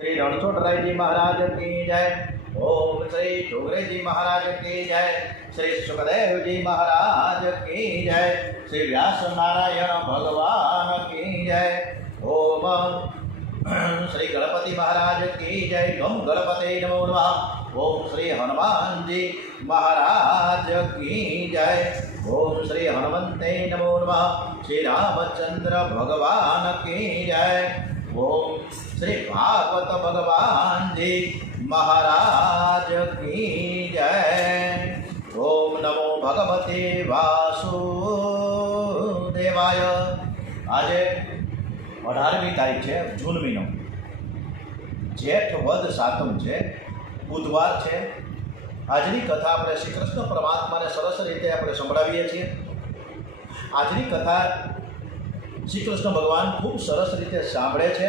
श्री रणछोड़राय जी महाराज की जय। ओम श्री डोगरे जी महाराज की जय। श्री सुखदेव जी महाराज की जय। श्री व्यास नारायण भगवान की जय। ओम श्री गणपति महाराज की जय। गम गणपति नमो नमः। ओम श्री हनुमान जी महाराज की जय। ओम श्री हनुमंते नमो नमः। श्री रामचंद्र भगवान की जय। ओम श्री भागवत भगवान जी महाराज की जय। ओम नमो भगवते वासुदेवाय। आज 18મી તારીખ છે, જૂન મહિનો, જેઠ વદ સાતમ છે, બુધવાર છે। આજની કથા આપણે શ્રી કૃષ્ણ પરમાત્માને સરસ રીતે આપણે સંભળાવીએ છીએ। આજની કથા શ્રી કૃષ્ણ ભગવાન ખૂબ સરસ રીતે સાંભળે છે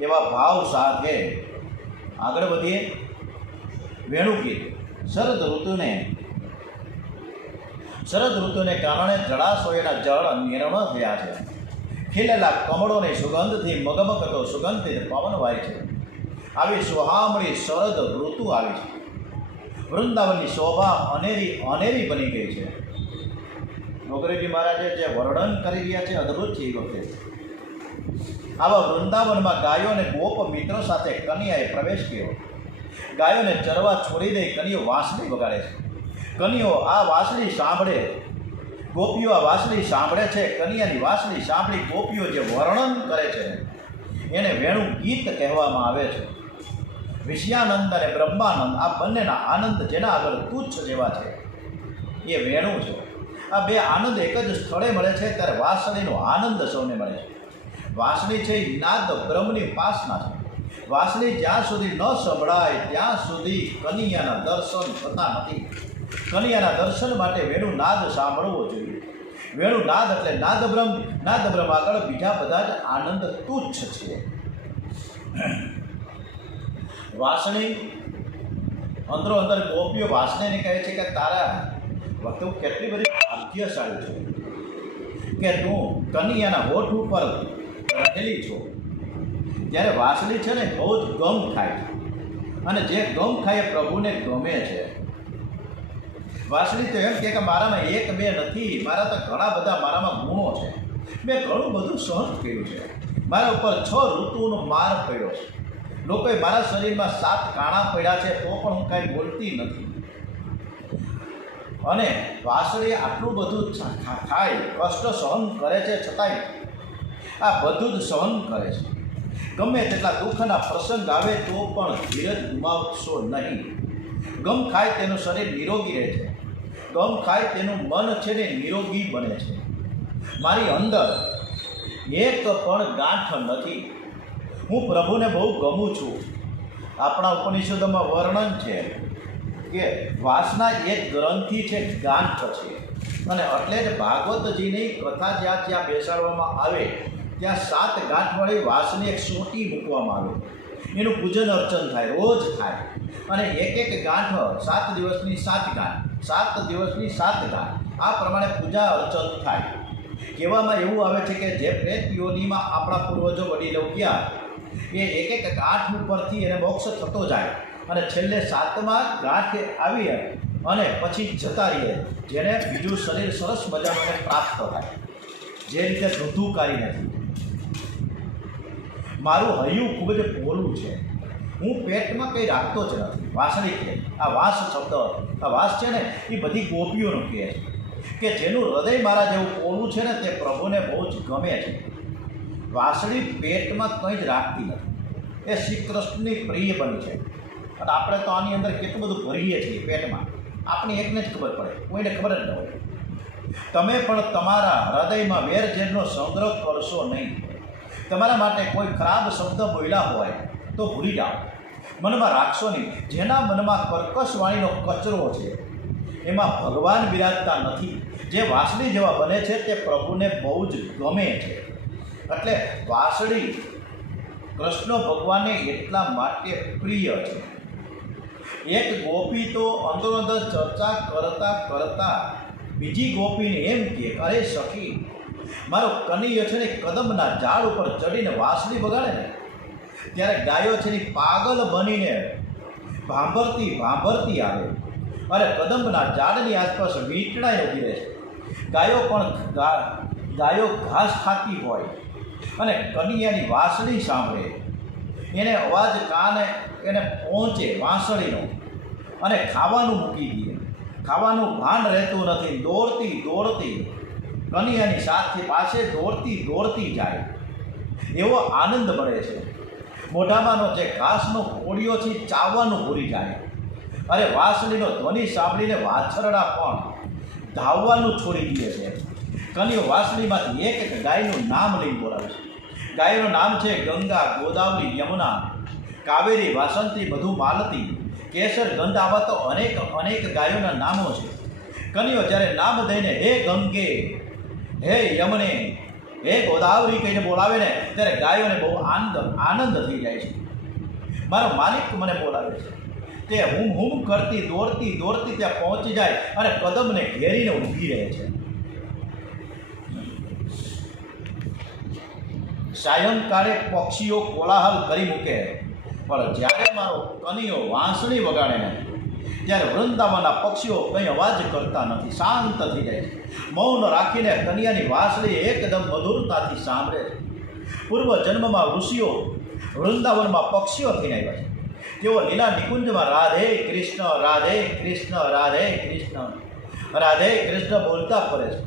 એવા ભાવ સાથે આગળ વધીએ। વેણુગીત। શરદ ઋતુને કારણે જળાશયોના જળ નિર્મળ થયા છે। ખીલેલા કમળોની સુગંધથી મગમગતો સુગંધિત પવન વાય છે। આવી સુહામણી શરદ ઋતુ આવી છે। વૃંદાવનની શોભા અનેરી બની ગઈ છે। ડોગરેજી મહારાજે જે વર્ણન કરી રહ્યા છે અદ્ભુત છે। એ વખતે આવા વૃંદાવનમાં ગાયો અને ગોપ મિત્રો સાથે કન્યાએ પ્રવેશ કર્યો। ગાયોને ચરવા છોડી દઈ કન્યો વાંસળી વગાડે છે। કન્યો આ વાંસળી સાંભળે, ગોપીઓ આ વાંસળી સાંભળે છે। કન્યાની વાંસળી સાંભળી ગોપીઓ જે વર્ણન કરે છે એને વેણુ ગીત કહેવામાં આવે છે। વિષયાનંદ અને બ્રહ્માનંદ આ બંનેના આનંદ જેના આગળ તુચ્છ જેવા છે એ વેણુ છે। આ બે આનંદ એક જ સ્થળે મળે છે ત્યારે વાંસળીનો આનંદ સૌને મળે છે। વાંસળી છે એ નાદ બ્રહ્મની ઉપાસના છે। વાંસળી જ્યાં સુધી ન સંભળાય ત્યાં સુધી કનૈયાના દર્શન થતા નથી। કનૈયાના દર્શન માટે વેણુ નાદ સાંભળવો જોઈએ। વેણુ નાદ એટલે નાદ બ્રહ્મ આગળ બીજા બધા જ આનંદ તુચ્છ છે। વાંસળી અંદરો અંદર ગોપીઓ વાંસળીને કહે છે કે તારા તું કેટલી બધી ભાગ્યશાળી છે કે તું કનૈયાના હોઠ ઉપર રહેલી છો। જ્યારે વાંસળી છે ને બહુ જ ગમ ખાય છે અને જે ગમ ખાય એ પ્રભુને ગમે છે। વાંસળી તો એમ કે મારામાં એક બે નથી, મારા તો ઘણા બધા મારામાં ગુણો છે। મેં ઘણું બધું સહન કર્યું છે। મારા ઉપર 6 ઋતુનો માર પડ્યો છે। લોકોએ મારા શરીરમાં 7 કાણા પડ્યા છે તો પણ હું કાંઈ બોલતી નથી। અને વાંસળી આટલું બધું થાય, કષ્ટ સહન કરે છે છતાંય આ બધું જ સહન કરે છે। ગમે તેટલા દુઃખના પ્રસંગ આવે તો પણ ધીરજ ગુમાવશો નહીં। ગમ ખાય તેનું શરીર નિરોગી રહે છે। ગમ ખાય તેનું મન છે ને નિરોગી બને છે। મારી અંદર એક પણ ગાંઠ નથી। હું પ્રભુને બહુ ગમું છું। આપણા ઉપનિષદોમાં વર્ણન છે કે વાસના એક ગ્રંથિ છે, ગાંઠ છે। અને એટલે જ ભાગવતજીની કથા જ્યાં બેસાડવામાં આવે ત્યાં 7 ગાંઠવાળી વાંસની એક સોટી મૂકવામાં આવે। એનું પૂજન અર્ચન થાય, રોજ થાય। અને એક ગાંઠ 7 દિવસની 7 ગાંઠ, 7 દિવસની 7 ગાંઠ, આ પ્રમાણે પૂજા અર્ચન થાય। કહેવામાં એવું આવે છે કે જે પ્રેત યોનિમાં આપણા પૂર્વજો વડીલો ગયા એ એક ગાંઠ ઉપરથી એને મોક્ષ થતો જાય અને છેલ્લે 7મા ગાંઠે આવી અને પછી જતા રહીએ, જેને બીજું શરીર સરસ મજાનું પ્રાપ્ત થાય। જે રીતે ધુધુકારી નથી। મારું હૈયું ખૂબ જ ભોલું છે। હું પેટમાં કંઈ રાખતો જ નથી। વાંસળી કે આ વાંસ શબ્દ, આ વાંસ છે ને એ બધી ગોપીઓનું કહે છે કે જેનું હૃદય મારા જેવું પોલું છે ને તે પ્રભુને બહુ જ ગમે છે। વાંસળી પેટમાં કંઈ જ રાખતી નથી। એ શ્રી કૃષ્ણની પ્રિય બની છે। અને આપણે તો આની અંદર કેટલું બધું ભરીએ છીએ પેટમાં, આપણે એકને જ ખબર પડે, કોઈને ખબર જ ન હોય। તમે પણ તમારા હૃદયમાં વેરઝેરનો સંગ્રહ કરશો નહીં। તમારા માટે કોઈ ખરાબ શબ્દ બોલ્યા હોય તો ભૂલી જાઓ, મનમાં રાખશો નહીં। જેના મનમાં કર્કશ વાણીનો કચરો છે એમાં ભગવાન બિરાજતા નથી। જે વાંસળી જેવા બને છે તે પ્રભુને બહુ જ ગમે છે। એટલે વાંસળી કૃષ્ણ ભગવાનને એટલા માટે પ્રિય છે। એક ગોપી તો અંદરોઅંદર ચર્ચા કરતા બીજી ગોપીને એમ કે અરે સખી, મારો કનૈયો છે ને કદમના ઝાડ ઉપર ચડીને વાંસળી વગાડે ને ત્યારે ગાયો છે એ પાગલ બનીને ભાંભરતી ભાંભરતી આવે અને કદંબના ઝાડની આસપાસ વીંટળાઈ ઊભી રહે છે. ગાયો ઘાસ ખાતી હોય અને કનિયાની વાંસળી સાંભળે, એને અવાજ કાને એને પહોંચે વાંસળીનો, અને ખાવાનું મૂકી દે. ખાવાનું ભાન રહેતું નથી. દોડતી દોડતી કનિયાની સાથે પાસે દોડતી દોડતી જાય. એવો આનંદ મળે છે. મોઢામાંનો જે ઘાસનો કોળિયો છે ચાવવાનું ભૂલી જાય. અરે વાંસળીનો ધ્વનિ સાંભળીને વાછરડા પણ ધાવવાનું છોડી દે છે. કનિયો વાંસળીમાંથી એક ગાયનું નામ લઈને બોલાવે છે. ગાયનું નામ છે ગંગા, ગોદાવરી, યમુના, કાવેરી, વાસંતી, મધુ, માલતી, કેસર, ગંધ. આવા તો અનેક અનેક ગાયોના નામો છે. કનિયો જ્યારે નામ દઈને હે ગંગે, હે યમને, હે ગોદાવરી કહીને બોલાવે ને ત્યારે ગાયોને બહુ આનંદ થઈ જાય છે. મારો માલિક મને બોલાવે છે. તે હુમ કરતી દોડતી દોડતી ત્યાં પહોંચી જાય અને કદમને ઘેરીને ઊભી રહે છે. સાયંકાળે પક્ષીઓ કોલાહલ કરી મૂકે, પણ જ્યારે મારો કનિયો વાંસળી વગાડે ને ત્યારે વૃંદાવનના પક્ષીઓ કંઈ અવાજ કરતા નથી, શાંત થઈ જાય છે. મૌન રાખીને કનિયાની વાંસળી એકદમ મધુરતાથી સાંભળે છે. પૂર્વ જન્મમાં ઋષિઓ વૃંદાવનમાં પક્ષીઓ થઈને આવ્યા છે. તેઓ લીલા નિકુંજમાં રાધે કૃષ્ણ, રાધે કૃષ્ણ, રાધે કૃષ્ણ, રાધે કૃષ્ણ બોલતા ફરે છે.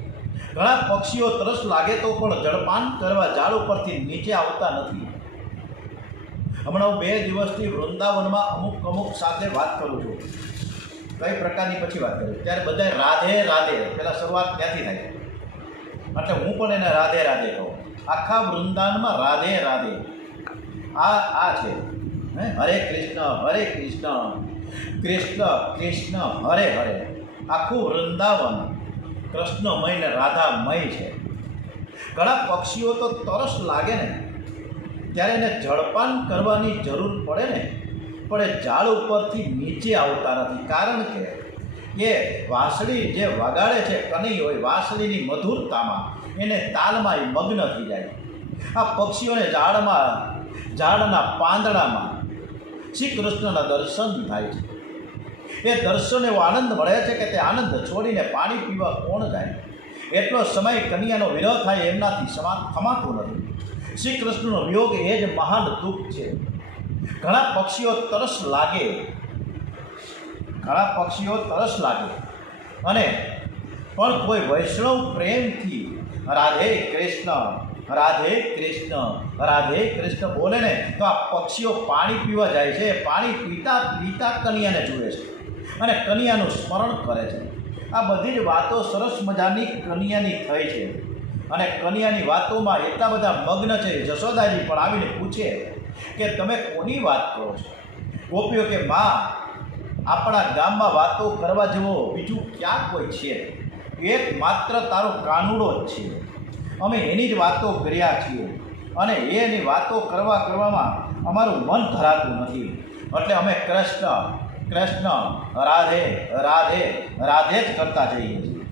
ઘણા પક્ષીઓ તરસ લાગે તો પણ જળપાન કરવા ઝાડ ઉપરથી નીચે આવતા નથી. હમણાં હું 2 દિવસથી વૃંદાવનમાં અમુક સાથે વાત કરું છું. કઈ પ્રકારની પછી વાત કરું ત્યારે બધા રાધે રાધે, પહેલાં શરૂઆત ત્યાંથી થાય, એટલે હું પણ એને રાધે રાધે કહું. આખા વૃંદાવનમાં રાધે રાધે આ છે. હરે કૃષ્ણ, કૃષ્ણ કૃષ્ણ, હરે હરે. આખું વૃંદાવન કૃષ્ણમય ને રાધામય છે. ઘણા પક્ષીઓ તો તરસ લાગે ને ત્યારે એને જળપાન કરવાની જરૂર પડે ને, પણ એ ઝાડ ઉપરથી નીચે આવતા નથી. કારણ કે એ વાંસળી જે વગાડે છે કનૈયો, એ વાંસળીની મધુરતામાં એને તાલમાં એ મગ્ન થઈ જાય. આ પક્ષીઓને ઝાડના પાંદડામાં શ્રી કૃષ્ણના દર્શન થાય છે. એ દર્શન એવો આનંદ મળે છે કે તે આનંદ છોડીને પાણી પીવા કોણ જાય. એટલો સમય કન્યાનો વિરહ થાય એમનાથી થમાતું નથી. શ્રી કૃષ્ણનો વિયોગ એ જ મહાન દુઃખ છે. ઘણા પક્ષીઓ તરસ લાગે અને પણ કોઈ વૈષ્ણવ પ્રેમથી રાધે કૃષ્ણ, રાધે કૃષ્ણ, રાધે કૃષ્ણ બોલે ને તો આ પક્ષીઓ પાણી પીવા જાય છે. પાણી પીતા પીતા કન્યાને જુએ છે અને કન્યાનું સ્મરણ કરે છે. આ બધી જ વાતો સરસ મજાની કન્યાની થઈ છે. અને કન્યાની વાતોમાં એટલા બધા મગ્ન છે. જશોદાજી પણ આવીને પૂછે કે તમે કોની વાત કરો છો? ગોપીઓ કે માં, આપણા ગામમાં વાતો કરવા જેવો બીજું ક્યાં કોઈ છે? એક માત્ર તારો કાનુડો જ છે. અમે એની જ વાતો કર્યા છીએ અને એની વાતો કરવામાં અમારું મન ધરાતું નથી. એટલે અમે કૃષ્ણ કૃષ્ણ, રાધે રાધે, રાધે જ કરતા જઈએ છીએ.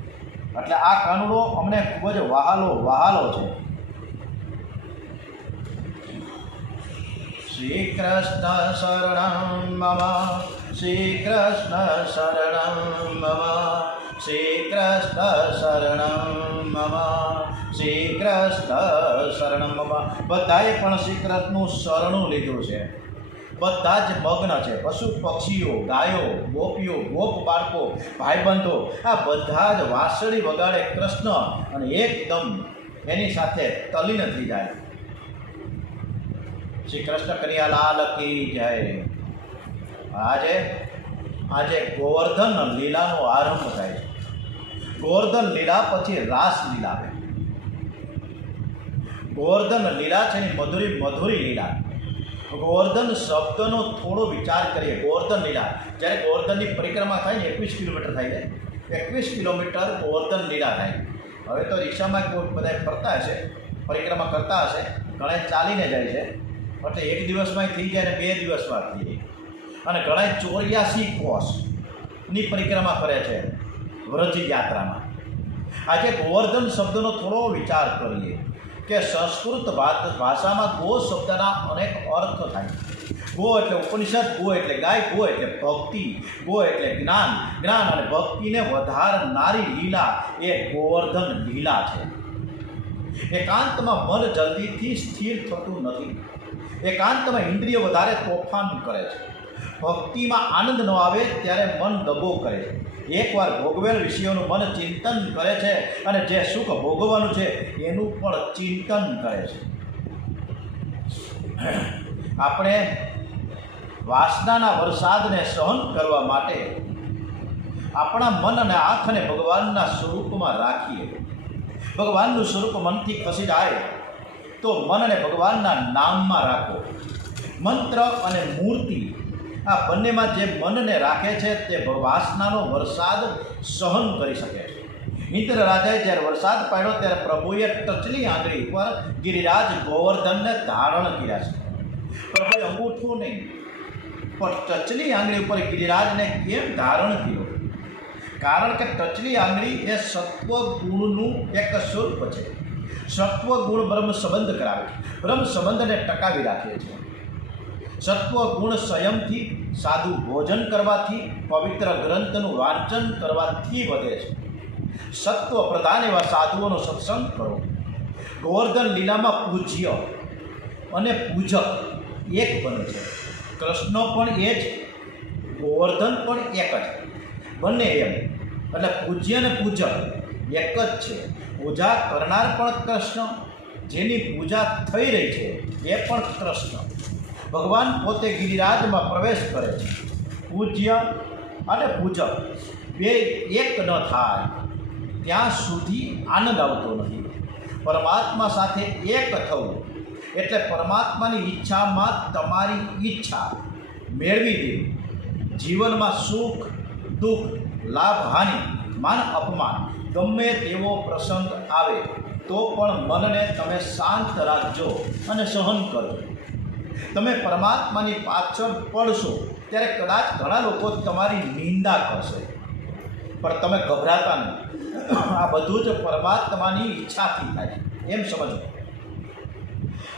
એટલે આ કાનુડો અમને ખૂબ જ વહાલો છે. શ્રી કૃષ્ણ શરણં મમ, શ્રી કૃષ્ણ શરણં મમ, શ્રી કૃષ્ણ શરણં મમ, શ્રી કૃષ્ણ શરણં મમ. બધાએ પણ શ્રી કૃષ્ણનું શરણું લીધું છે. બધા જ મગ્ન છે. પશુ પક્ષીઓ, ગાયો, ગોપીઓ, ગોપ બાળકો, ભાઈબંધો, આ બધા જ વાંસળી વગાડે કૃષ્ણ અને એકદમ એની સાથે તલીન થઈ જાય. શ્રી કૃષ્ણ કનૈયાલાલ કી જય. આજે ગોવર્ધન લીલાનો આરંભ થાય છે. ગોવર્ધન લીલા પછી રાસ લીલા આવે. ગોવર્ધન લીલા છે ને મધુરી લીલા. ગોવર્ધન શબ્દનો થોડો વિચાર કરીએ. ગોવર્ધન લીલા, જ્યારે ગોવર્ધનની પરિક્રમા થાય ને 21 કિલોમીટર થાય છે. 21 કિલોમીટર ગોવર્ધન લીલા થાય. હવે તો રિક્ષામાં બધા ફરતા હશે, પરિક્રમા કરતા હશે, ઘણા ચાલીને જાય છે. એટલે 1 દિવસમાં થઈ જાય ને 2 દિવસમાં થઈ જાય. અને ઘણા 84 કોસની પરિક્રમા કરે છે વ્રજ યાત્રામાં. આજે ગોવર્ધન શબ્દનો થોડો વિચાર કરીએ. કે સંસ્કૃત ભાષામાં ગો શબ્દના અનેક અર્થ થાય. ગો એટલે ઉપનિષદ, ગો એટલે ગાય, ગો એટલે ભક્તિ, ગો એટલે જ્ઞાન, જ્ઞાન અને ભક્તિને વધારનારી લીલા એ ગોવર્ધન લીલા છે. એકાંતમાં મન જલ્દીથી સ્થિર થતું નથી. એકાંતમાં ઇન્દ્રિય વધારે તોફાન કરે છે. ભક્તિમાં આનંદ ન આવે ત્યારે મન દબો કરે છે. એકવાર ભોગવેલ વિષયોનું મન ચિંતન કરે છે અને જે સુખ ભોગવવાનું છે એનું પણ ચિંતન કરે છે. આપણે વાસનાના વરસાદને સહન કરવા માટે આપણા મન અને આંખને ભગવાનના સ્વરૂપમાં રાખીએ. ભગવાનનું સ્વરૂપ મનથી ખસી જાય તો મનને ભગવાનના નામમાં રાખો. મંત્ર અને મૂર્તિ આ બંનેમાં જે મનને રાખે છે તે વાસનાનો વરસાદ સહન કરી શકે છે. ઇન્દ્ર રાજાએ જ્યારે વરસાદ પાડ્યો ત્યારે પ્રભુએ ટચલી આંગળી પર ગિરિરાજ ગોવર્ધનને ધારણ કર્યા છે. પ્રભુએ અંગૂઠું નહીં પણ ટચલી આંગળી ઉપર ગિરિરાજને કેમ ધારણ કર્યો? કારણ કે ટચલી આંગળી એ સત્વ ગુણનું એક સ્વરૂપ છે. સત્વ ગુણ બ્રહ્મ સંબંધ કરાવે છે, બ્રહ્મ સંબંધને ટકાવી રાખે છે. સત્વ ગુણ સંયમથી, સાદું ભોજન કરવાથી, પવિત્ર ગ્રંથનું વાંચન કરવાથી વધે છે. સત્વ પ્રધાન એવા સાધુઓનો સત્સંગ કરો. ગોવર્ધન લીલામાં પૂજ્ય અને પૂજક એક બને છે. કૃષ્ણ પણ એ જ, ગોવર્ધન પણ એક જ, બંને એમ. એટલે પૂજ્ય અને પૂજક એક જ છે. પૂજા કરનાર પણ કૃષ્ણ, જેની પૂજા થઈ રહી છે એ પણ કૃષ્ણ. ભગવાન પોતે ગિરિરાજમાં પ્રવેશ કરે છે. પૂજ્ય અને પૂજક બે એક ન થાય ત્યાં સુધી આનંદ આવતો નથી. પરમાત્મા સાથે એક થવું એટલે પરમાત્માની ઈચ્છામાં તમારી ઈચ્છા મેળવી દેવી. જીવનમાં સુખ દુઃખ, લાભ હાનિ, માન અપમાન ગમે તેવો પ્રસંગ આવે તો પણ મનને તમે શાંત રાખજો અને સહન કરજો. તમે પરમાત્માની પાછળ પડશો ત્યારે કદાચ ઘણા લોકો તમારી નિંદા કરશે, પણ તમે ગભરાતા નહીં. આ બધું જ પરમાત્માની ઈચ્છાથી થાય એમ સમજો.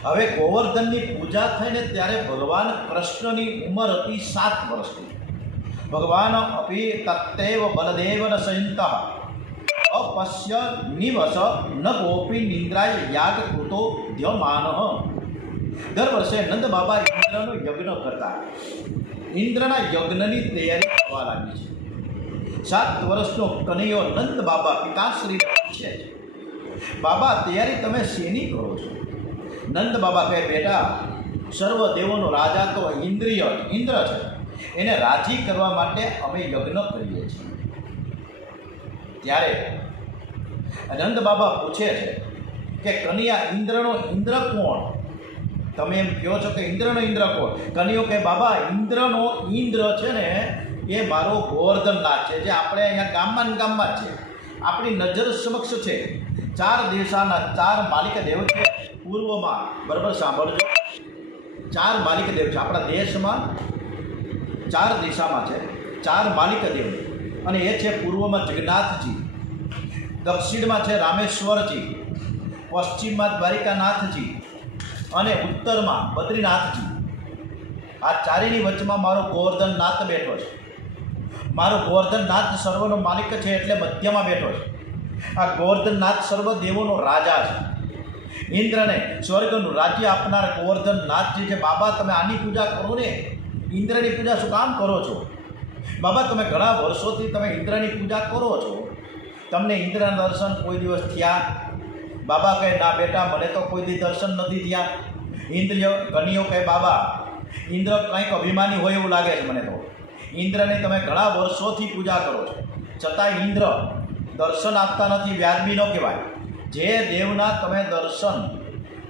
હવે ગોવર્ધનની પૂજા થઈને ત્યારે ભગવાન કૃષ્ણની ઉંમર હતી 7 વર્ષની. ભગવાન અપી તત્તેવ બલદેવન સંહિત અપશ્ય નિવસ ન ગોપી નિંદ્રાય યાગ કૃતો દ્યમાન. દર વર્ષે નંદ બાબા ઇન્દ્રનો યજ્ઞ કરતા. ઇન્દ્રના યજ્ઞની તૈયારી થવા લાગી છે. 7 વર્ષનો કનૈયો નંદ બાબા પિતાશ્રી પૂછે છે, બાબા તૈયારી તમે શેની કરો છો? નંદ બાબા કહે, બેટા સર્વ દેવોનો રાજા તો ઇન્દ્ર છે, એને રાજી કરવા માટે અમે યજ્ઞ કરીએ છીએ. ત્યારે નંદ બાબા પૂછે છે કે કનૈયા ઇન્દ્રનો ઇન્દ્ર કોણ? તમે એમ કહો છો કે ઇન્દ્રનો ઇન્દ્ર કોણ? કનૈયો કે બાબા ઇન્દ્રનો ઇન્દ્ર છે ને એ મારો ગોવર્ધનનાથ છે, જે આપણે અહીંયા ગામમાં જ છે, આપણી નજર સમક્ષ છે. 4 દિશાના 4 માલિક દેવ છે. પૂર્વમાં, બરાબર સાંભળજો, 4 માલિક દેવ છે. આપણા દેશમાં 4 દિશામાં છે 4 માલિક દેવ, અને એ છે પૂર્વમાં જગન્નાથજી, દક્ષિણમાં છે રામેશ્વરજી, પશ્ચિમમાં દ્વારિકાનાથજી અને ઉત્તરમાં બદ્રીનાથજી. આ ચારેયની વચમાં મારો ગોવર્ધનનાથ બેઠો છે. મારો ગોવર્ધનનાથ સર્વનો માલિક છે એટલે મધ્યમાં બેઠો છે. આ ગોવર્ધનનાથ સર્વ દેવોનો રાજા છે. ઇન્દ્રને સ્વર્ગનું રાજ્ય આપનાર ગોવર્ધનનાથજી છે. બાબા તમે આની પૂજા કરો ને, ઇન્દ્રની પૂજા શું કામ કરો છો? બાબા તમે ઘણા વર્ષોથી તમે ઇન્દ્રની પૂજા કરો છો, તમને ઇન્દ્રના દર્શન કોઈ દિવસ થયા? બાબા કહે, ના બેટા મને તો કોઈ દી દર્શન નથી થયા. ઇન્દ્રિય કન્યો કહે, બાબા ઇન્દ્ર કંઈક અભિમાની હોય એવું લાગે છે મને તો. ઇન્દ્રની તમે ઘણા વર્ષોથી પૂજા કરો છો, છતાંય ઇન્દ્ર દર્શન આપતા નથી. વ્યાજબી ન કહેવાય. જે દેવના તમે દર્શન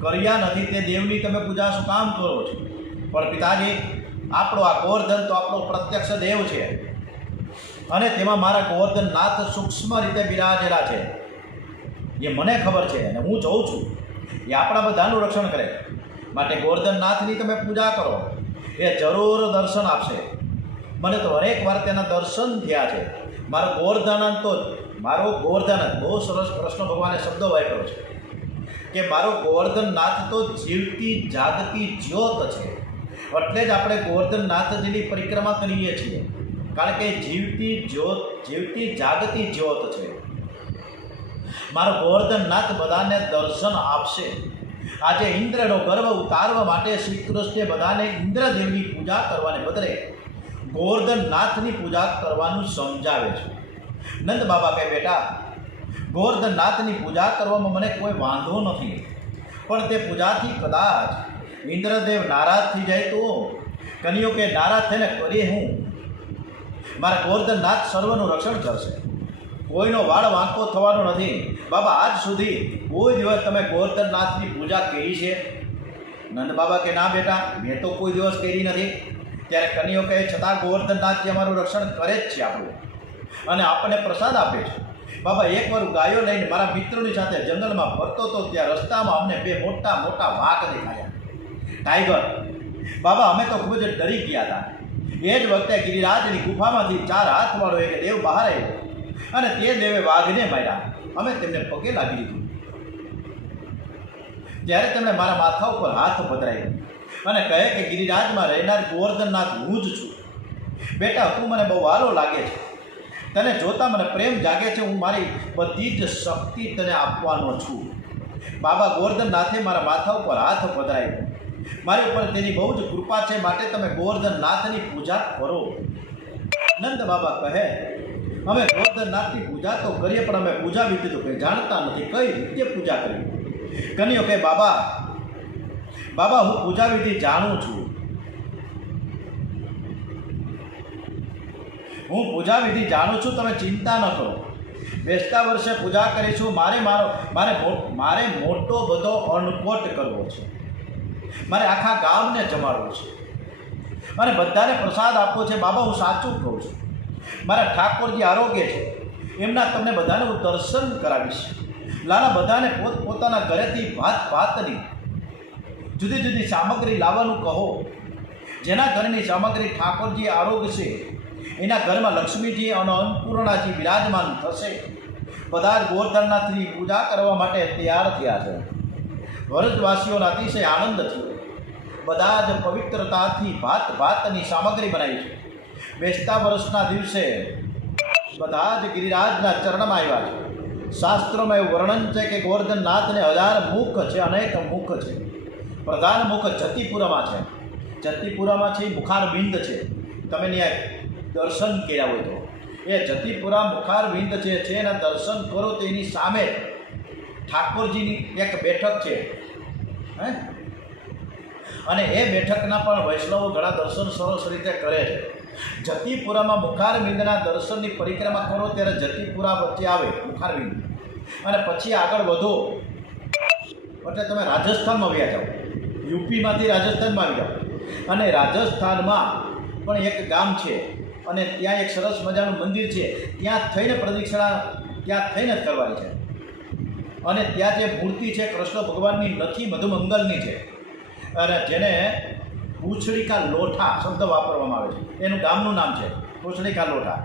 કર્યા નથી તે દેવની તમે પૂજા શું કામ કરો છો? પણ પિતાજી આપણો આ ગોવર્ધન તો આપણો પ્રત્યક્ષ દેવ છે, અને તેમાં મારા ગોવર્ધનનાથ સૂક્ષ્મ રીતે બિરાજેલા છે. એ મને ખબર છે અને હું જોઉં છું. એ આપણા બધાનું રક્ષણ કરે. માટે ગોવર્ધનનાથની તમે પૂજા કરો, એ જરૂર દર્શન આપશે. મને તો હરેક વાર તેના દર્શન થયા છે. મારો ગોવર્ધન બહુ સરસ કૃષ્ણ ભગવાને શબ્દો વાપર્યો છે. કે મારો ગોવર્ધનનાથ તો જીવતી જાગતી જ્યોત છે, એટલે જ આપણે ગોવર્ધનનાથજીની પરિક્રમા કરીએ છીએ, કારણ કે જીવતી જ્યોત, જીવતી જાગતી જ્યોત છે. મારો ગોવર્ધનનાથ બધાને દર્શન આપશે. આજે ઇન્દ્રનો ગર્વ ઉતારવા માટે શ્રી કૃષ્ણે બધાને ઇન્દ્રદેવની પૂજા કરવાને બદલે ગોવર્ધનનાથની પૂજા કરવાનું સમજાવે છે. નંદ બાબા કહે, બેટા, ગોવર્ધનનાથની પૂજા કરવામાં મને કોઈ વાંધો નથી, પણ તે પૂજાથી કદાચ ઇન્દ્રદેવ નારાજ થઈ જાય તો? કન્યો કે, નારાજ થઈને કરીએ હું? મારા ગોવર્ધનનાથ સર્વનું રક્ષણ કરશે, કોઈનો વાળ વાંકો થવાનો નથી. બાબા, આજ સુધી કોઈ દિવસ તમે ગોવર્ધનનાથની પૂજા કરી છે? નંદ બાબા કે, ના બેટા, મેં તો કોઈ દિવસ કરી નથી. ત્યારે કન્યો કહે, છતાં ગોવર્ધનનાથજી અમારું રક્ષણ કરે જ છે આપણું, અને આપણને પ્રસાદ આપે છે. બાબા, એકવાર ગાયો લઈને મારા મિત્રોની સાથે જંગલમાં ફરતો હતો, ત્યાં રસ્તામાં અમને બે મોટા મોટા વાઘ દેખાયા, ટાઈગર. બાબા, અમે તો ખૂબ જ ડરી ગયા હતા. એ જ વખતે ગિરિરાજની ગુફામાંથી 4 હાથવાળો એક દેવ બહાર આવ્યો, અને તે દેવે વાઘને માર્યા. અમે તેમને પગે લાગી દીધું. ત્યારે તેમણે મારા માથા ઉપર હાથ પધરાવ્યો અને કહે કે ગિરિરાજમાં રહેનાર ગોવર્ધનનાથ હું જ છું. બેટા, તું મને બહુ વાલો લાગે છે, તને જોતા મને પ્રેમ જાગે છે, હું મારી બધી જ શક્તિ તને આપવાનો છું. બાબા, ગોવર્ધનનાથે મારા માથા ઉપર હાથ પધરાવ્યો, મારી ઉપર તેની બહુ જ કૃપા છે, માટે તમે ગોવર્ધનનાથની પૂજા કરો. નંદ બાબા કહે, અમે ગોવર્ધનનાથની પૂજા તો કરીએ, પણ અમે પૂજા વિધિ તો કંઈ જાણતા નથી, કઈ રીતે પૂજા કરવી? કન્યો કે, બાબા, હું પૂજા વિધિ જાણું છું. હું પૂજા વિધિ જાણું છું, તમે ચિંતા ન કરો. બેસતા વર્ષે પૂજા કરીશું. મારે મોટો બધો અન્નકોટ કરવો છે, મારે આખા ગામને જમાડવું છે, અને બધાને પ્રસાદ આપવો છે. બાબા, હું સાચું કહું છું. મારા ઠાકોરજી આરોગ્ય છે, એમના તમને બધાને હું દર્શન કરાવીશ. લાલા, બધાને પોતપોતાના ઘરેથી ભાતની જુદી જુદી સામગ્રી લાવવાનું કહો. જેના ઘરની સામગ્રી ઠાકોરજી આરોગ્ય છે, એના ઘરમાં લક્ષ્મીજી અને અન્નપૂર્ણાજી વિરાજમાન થશે. બધા જ ગોવર્ધનનાથની પૂજા કરવા માટે તૈયાર થયા છે. વ્રજવાસીઓના અતિશય આનંદ થયો. બધા જ પવિત્રતાથી ભાતની સામગ્રી બનાવી છે. બેસતા વર્ષના દિવસે બધા જ ગિરિરાજના ચરણમાં આવ્યા છે. શાસ્ત્રોમાં એવું વર્ણન છે કે ગોવર્ધનનાથને 1000 મુખ છે, અનેક મુખ છે. પ્રધાન મુખ જતીપુરામાં છે. જતીપુરામાં છે મુખારબિંદ છે. તમે ત્યાં દર્શન કર્યા હોય તો એ જતીપુરા મુખારબિંદ છે, એના દર્શન કરો તો એની સામે ઠાકોરજીની એક બેઠક છે, અને એ બેઠકના પણ વૈષ્ણવો ઘણા દર્શન સરસ રીતે કરે છે. જતીપુરામાં મુખારબિંદના દર્શનની પરિક્રમા કરો ત્યારે જતીપુરા વચ્ચે આવે મુખારબિંદ, અને પછી આગળ વધો એટલે તમે રાજસ્થાનમાં વ્યા જાઓ. યુપીમાંથી રાજસ્થાનમાં આવી જાઓ, અને રાજસ્થાનમાં પણ એક ગામ છે, અને ત્યાં એક સરસ મજાનું મંદિર છે. ત્યાં થઈને પ્રદક્ષિણા ત્યાં થઈને જ કરવાની છે. અને ત્યાં જે મૂર્તિ છે કૃષ્ણ ભગવાનની નથી મધુમંગલની છે, અને જેને પૂંછડીકા લોઠા શબ્દ વાપરવામાં આવે છે, એનું ગામનું નામ છે પૂંછડીકા લોઠા.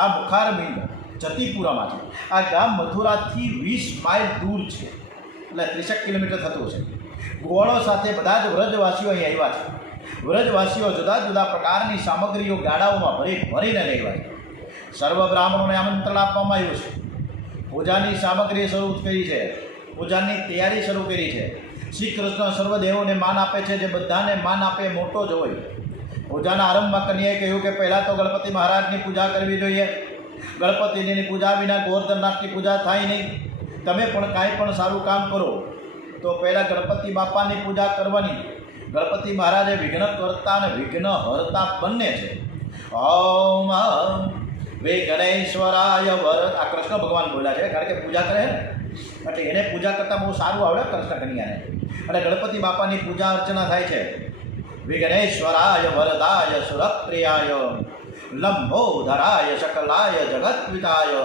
આ મુખારબિંદ જતીપુરામાં છે. આ ગામ મથુરાથી 20 માઇલ દૂર છે, એટલે 30 કિલોમીટર થતું છે. ગોળો સાથે બધા જ વ્રજવાસીઓ અહીં આવ્યા છે. વ્રજવાસીઓ જુદા જુદા પ્રકારની સામગ્રીઓ ગાડાઓમાં ભરીને લેવા છે. સર્વ બ્રાહ્મણોને આમંત્રણ આપવામાં આવ્યું છે. પૂજાની સામગ્રી શરૂ કરી છે, પૂજાની તૈયારી શરૂ કરી છે. શ્રી કૃષ્ણ સર્વદેવોને માન આપે છે, જે બધાને માન આપે મોટો જ હોય. પૂજાના આરંભમાં કન્યાએ કહ્યું કે પહેલાં તો ગણપતિ મહારાજની પૂજા કરવી જોઈએ. ગણપતિની પૂજા વિના ગોવર્ધનનાથની પૂજા થાય નહીં. તમે પણ કાંઈ પણ સારું કામ કરો તો પહેલાં ગણપતિ બાપાની પૂજા કરવાની. ગણપતિ મહારાજ એ વિઘ્નકર્તા અને વિઘ્નહર્તા બંને છે. ઓમ વિઘ્નેશ્વરાય વરદ, આ કૃષ્ણ ભગવાન બોલ્યા છે, કારણ કે પૂજા કરે ને એટલે એને પૂજા કરતાં બહુ સારું આવડે કૃષ્ણ કન્યાને. અને ગણપતિ બાપાની પૂજા અર્ચના થાય છે. વિઘ્નેશ્વરાય વરદાય સુરપ્રિયાય લંબોધરાય શકલાય જગત્પિતાય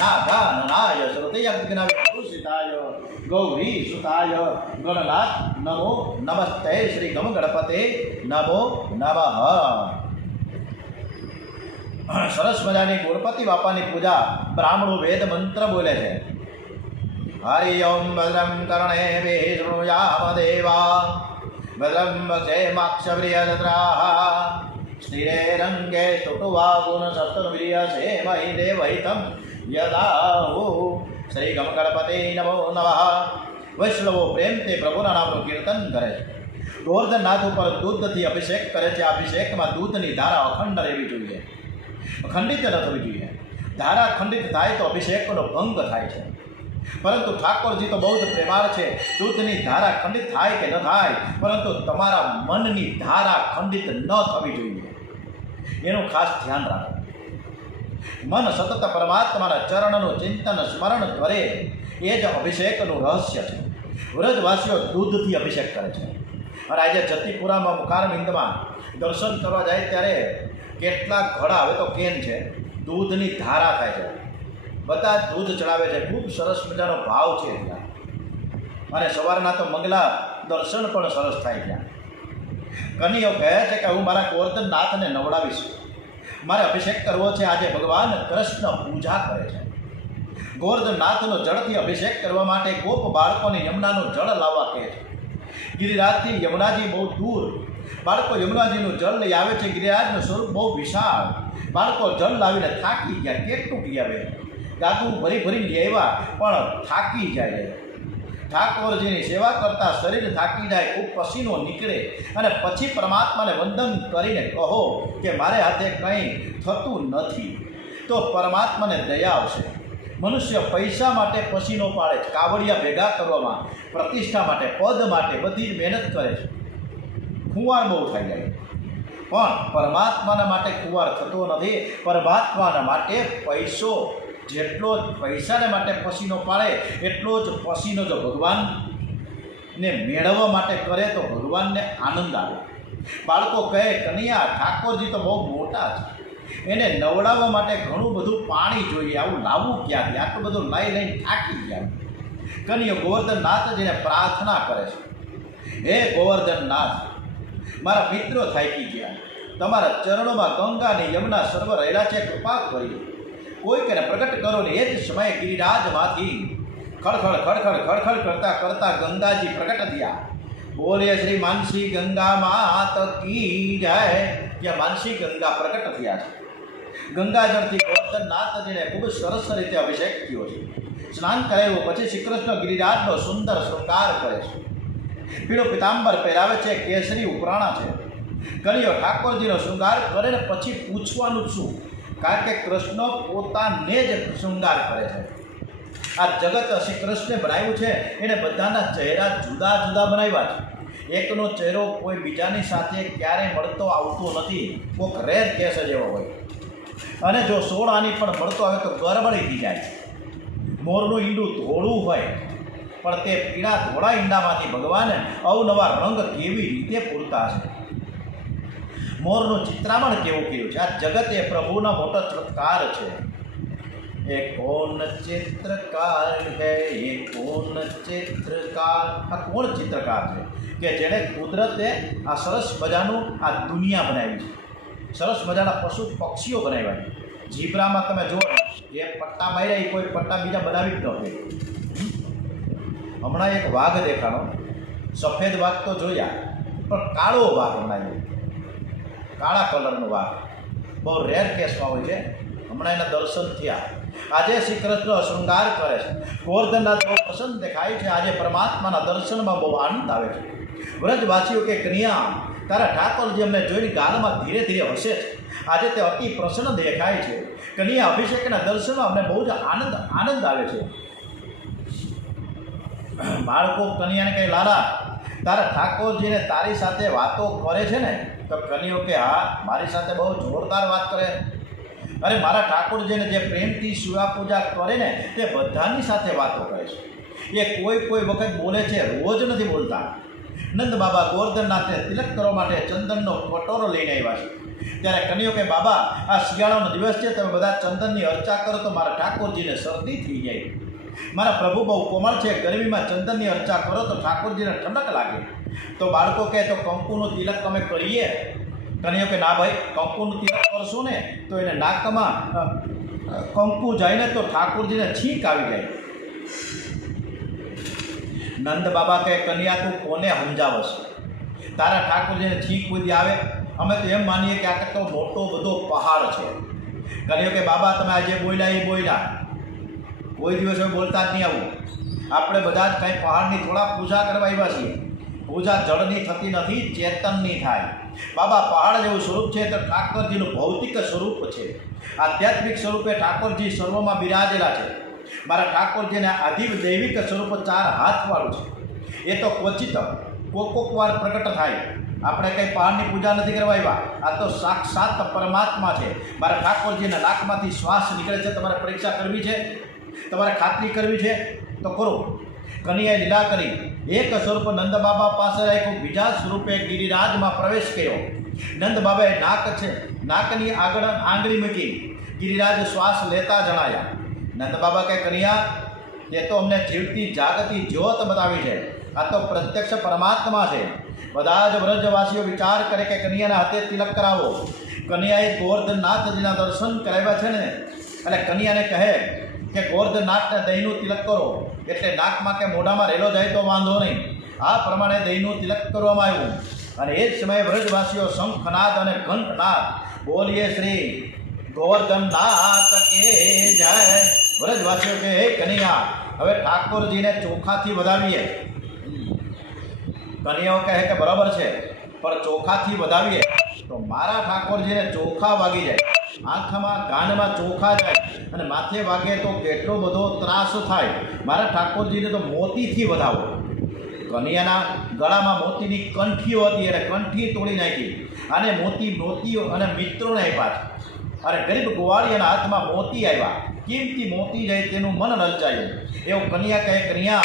નાગાનનાય શ્રુતિયજ્ઞવિભૂષિતાય ગૌરી સુતાય ગણનાથ નમો નમસ્તે શ્રી ગમ ગણપતે નમો નમઃ. સરસ મજાની ગણપતિ બાપાની પૂજા બ્રાહ્મણો વેદ મંત્ર બોલે છે. हरि ओं भद्रं कर्णेभिः शृणुयाम देवा भद्रं वक्षेमाक्षप्रियजत्राः स्थिरैरङ्गे स्तुट्वागुणशस्त्रवीर्यसेमहि देवहितं यदाहु श्री गणपते नमो नमः। વૈષ્ણવો પ્રેમથી પ્રભુના નામનું કીર્તન કરે છે, ગોવર્ધનનાથ ઉપર દૂધથી અભિષેક કરે છે. અભિષેકમાં દૂધની ધારા અખંડ રહેવી જોઈએ, ખંડિત ન થવી જોઈએ. ધારા ખંડિત થાય તો અભિષેકનો ભંગ થાય છે. પરંતુ ઠાકોરજી તો બહુ જ પ્રેમાળ છે. દૂધની ધારા ખંડિત થાય કે ન થાય, પરંતુ તમારા મનની ધારા ખંડિત ન થવી જોઈએ, એનું ખાસ ધ્યાન રાખો. મન સતત પરમાત્માના ચરણનું ચિંતન સ્મરણ કરે એ જ અભિષેકનું રહસ્ય છે. વ્રજવાસીઓ દૂધથી અભિષેક કરે છે. અને આજે જતીપુરામાં મુખારવિંદમાં દર્શન કરવા જાય ત્યારે કેટલાક ઘડા, હવે તો કેન છે, દૂધની ધારા થાય છે. બધા દૂધ ચડાવે છે. ખૂબ સરસ મજાનો ભાવ છે ત્યાં. અને સવારના તો મંગલા દર્શન પણ સરસ થાય ત્યાં. કનૈયો કહે છે કે હું મારા ગોવર્ધનનાથને નવડાવીશ, મારે અભિષેક કરવો છે. આજે ભગવાન કૃષ્ણ પૂજા કરે છે. ગોવર્ધનનાથનો જળથી અભિષેક કરવા માટે ગોપ બાળકોને યમુનાનું જળ લાવવા કહે છે. ગિરિરાજથી યમુનાજી બહુ દૂર, બાળકો યમુનાજીનું જળ લઈ આવે છે. ગિરિરાજનું સ્વરૂપ બહુ વિશાળ. બાળકો જળ લાવીને થાકી ગયા, કેટલું પી આવે, ગાગું ભરી ભરી લઈ આવ્યા પણ થાકી જાય. ઠાકોરજીની સેવા કરતાં શરીર થાકી જાય, ખૂબ પસીનો નીકળે અને પછી પરમાત્માને વંદન કરીને કહો કે મારે હાથે કંઈ થતું નથી, તો પરમાત્માને દયા આવશે. મનુષ્ય પૈસા માટે પસીનો પાડે છે, કાવડિયા ભેગા કરવામાં, પ્રતિષ્ઠા માટે, પદ માટે બધી જ મહેનત કરે છે, ખુવાર બહુ થઈ જાય. પણ પરમાત્માના માટે ખુવાર થતો નથી. પરમાત્માના માટે પૈસો જેટલો જ પૈસાને માટે પસીનો પાડે એટલો જ પસીનો જો ભગવાનને મેળવવા માટે કરે તો ભગવાનને આનંદ આવે. બાળકો કહે કનૈયા ઠાકોરજી તો બહુ મોટા છે, એને નવડાવવા માટે ઘણું બધું પાણી જોઈએ, આવું લાવવું ક્યાંથી, આટલું બધું લઈને થાકી ગયા. કનૈયો ગોવર્ધનનાથજીને પ્રાર્થના કરે છે, હે ગોવર્ધનનાથ, મારા મિત્રો થાકી ગયા, તમારા ચરણોમાં ગંગા અને યમુના સર્વ રહેલા છે, કૃપા કરી કોઈકને પ્રગટ કરો. ને એ જ સમયે ગિરિરાજમાંથી ખડખડ ખડખડ ખડખડ કરતા કરતા ગંગાજી પ્રગટ થયા. બોલે શ્રી માનસી ગંગા માત કી જય. ત્યાં માનસી ગંગા પ્રગટ થયા છે. ગંગાજળથી ગોવર્ધનનાથજીને ખૂબ સરસ રીતે અભિષેક થયો છે. સ્નાન કરાવ્યું પછી શ્રી કૃષ્ણ ગિરિરાજનો સુંદર શૃંગાર કરે છે. પીળો પિતાંબર પહેરાવે છે, કેસરી ઉપરાણા છે. કનૈયો ઠાકોરજીનો શૃંગાર કરે ને પછી પૂછવાનું શું, કારણ કે કૃષ્ણ પોતાને જ શૃંગાર કરે છે. આ જગત શ્રી કૃષ્ણે બનાવ્યું છે, એને બધાના ચહેરા જુદા જુદા બનાવ્યા છે. એકનો ચહેરો કોઈ બીજાની સાથે ક્યારેય મળતો આવતો નથી, કોઈક રેર કેસ જ એવો હોય. અને જો 16 આની પણ મળતો આવે તો ગરબડી થઈ જાય. મોરનું ઈંડું ધોળું હોય પણ તે પીળા ધોળા ઈંડામાંથી ભગવાને અવનવા રંગ કેવી રીતે પૂરતા છે. મોરનું ચિત્રામણ કેવું કર્યું છે. આ જગત એ પ્રભુના મોટો ચમત્કાર છે. એ કોણ ચિત્રકાર હે, એ કોણ ચિત્રકાર. આ કોણ ચિત્રકાર છે કે જેણે કુદરતે આ સરસ મજાનું આ દુનિયા બનાવી છે, સરસ મજાના પશુ પક્ષીઓ બનાવ્યા છે. ઝીબ્રામાં તમે જુઓ, એ પટ્ટા માર્યા, એ કોઈ પટ્ટા બીજા બનાવી જ ન હોય. હમણાં એક વાઘ દેખાણો, સફેદ વાઘ તો જોયા, પણ કાળો વાઘ હમણાં, કાળા કલરનો વાઘ બહુ રેર કેસમાં હોય છે. હમણાં એના દર્શન થયા. આજે શ્રી કૃષ્ણ શૃંગાર કરે છે. ગોવર્ધનનાથ બહુ પ્રસન્ન દેખાય છે. આજે પરમાત્માના દર્શનમાં બહુ આનંદ આવે છે. વ્રજવાસીઓ કે કન્યા, તારા ઠાકોરજી અમને જોઈને ગાલમાં ધીરે ધીરે હસે છે. આજે તે અતિ પ્રસન્ન દેખાય છે. કન્યા અભિષેકના દર્શનમાં અમને બહુ જ આનંદ આવે છે. બાળકો કન્યાને કહે, લાલા તારા ઠાકોરજીને તારી સાથે વાતો કરે છે ને? તો કન્યો કે હા, મારી સાથે બહુ જોરદાર વાત કરે. અરે મારા ઠાકોરજીને જે પ્રેમથી સેવા પૂજા કરે ને તે બધાની સાથે વાતો કરે છે. એ કોઈ વખત બોલે છે, રોજ નથી બોલતા. નંદ બાબા ગોવર્ધનનાથને તિલક કરવા માટે ચંદનનો કટોરો લઈને આવ્યા છે. ત્યારે કન્યો કે બાબા, આ શિયાળાનો દિવસ છે, તમે બધા ચંદનની અર્ચા કરો તો મારા ઠાકોરજીને શરદી થઈ જાય. મારા પ્રભુ બહુ કોમળ છે, ગરમીમાં ચંદનની અર્ચા કરો તો ઠાકોરજીને ઠંડક લાગે. તો બાળકો કહે તો કંકુનું તિલક તમે કરીએ? કન્યો કે ના ભાઈ, કંકુનું તિલક કરશો ને તો એને નાકમાં કંકુ જાય ને તો ઠાકોરજીને છીંક આવી જાય. નંદ બાબા કહે કન્યા તું કોને સમજાવશ? તારા ઠાકોરજીને છીંક બુદ્ધિ આવે? અમે તો એમ માનીએ કે આ તો મોટો બધો પહાડ છે. કન્યો કે બાબા તમે આજે બોલ્યા એ બોલ્યા, કોઈ દિવસ બોલતા જ નહીં આવું. આપણે બધા જ કંઈ પહાડની થોડા પૂજા કરવા આવ્યા છીએ. પૂજા જળની થતી નથી, ચેતનની થાય. બાબા પહાડ જેવું સ્વરૂપ છે તો ઠાકોરજીનું ભૌતિક સ્વરૂપ છે. આધ્યાત્મિક સ્વરૂપે ઠાકોરજી સર્વમાં બિરાજેલા છે. મારા ઠાકોરજીને આદિ દૈવિક સ્વરૂપ 4 હાથવાળું છે. એ તો ક્વચિત કોક વાર પ્રગટ થાય. આપણે કંઈ પહાડની પૂજા નથી કરવા આવ્યા. આ તો સાક્ષાત પરમાત્મા છે. મારા ઠાકોરજીના નાકમાંથી શ્વાસ નીકળે છે. તમારે પરીક્ષા કરવી છે, તમારે ખાતરી કરવી છે તો કરો. કન્યાએ લીલા કરી એક સ્વરૂપ નંદ બાબા પાસે રાખ્યું, બીજા સ્વરૂપે ગિરિરાજમાં પ્રવેશ કર્યો. નંદ બાબાએ નાકની આગળ આંગળી મૂકી ગિરિરાજ શ્વાસ લેતા જણાયા. નંદ બાબા કહે કન્યા તે તો અમને જીવતી જાગતી જ્યોત બતાવી છે. આ તો પ્રત્યક્ષ પરમાત્મા છે. બધા જ વ્રજવાસીઓ વિચાર કરે કે કન્યાના હાથે તિલક કરાવો. કન્યાએ ગોવર્ધનનાથજીના દર્શન કરાવ્યા છે ને, એટલે કન્યાને કહે કે ગોવર્ધનનાથને દહીંનું તિલક કરો. એટલે નાકમાં કે મોઢામાં રેલો જાય તો વાંધો નહીં. આ પ્રમાણે દહીંનું તિલક કરવામાં આવ્યું. અને એ જ સમયે વ્રજવાસીઓ શંખનાદ અને ઘંટનાદ બોલીએ શ્રી ગોવર્ધનનાથ કે જય. વ્રજવાસીઓ કે હે કન્યા હવે ઠાકોરજીને ચોખાથી વધાવીએ. કન્યાઓ કહે કે બરાબર છે, પણ ચોખાથી વધાવીએ તો મારા ઠાકોરજીને ચોખા વાગી જાય, આંખમાં કાનમાં ચોખા જાય અને માથે વાગે તો કેટલો બધો ત્રાસ થાય. મારા ઠાકોરજીને તો મોતીથી વધાવો. કન્યાના ગળામાં મોતીની કંઠીઓ હતી એટલે કંઠી તોડી નાખી અને મોતીઓ અને મિત્રોને આપ્યા છે. અને ગરીબ ગોવાળીઓના હાથમાં મોતી આવ્યા. કિંમતી મોતી જાય તેનું મન લલચાયું. એવું કન્યા કહે કન્યા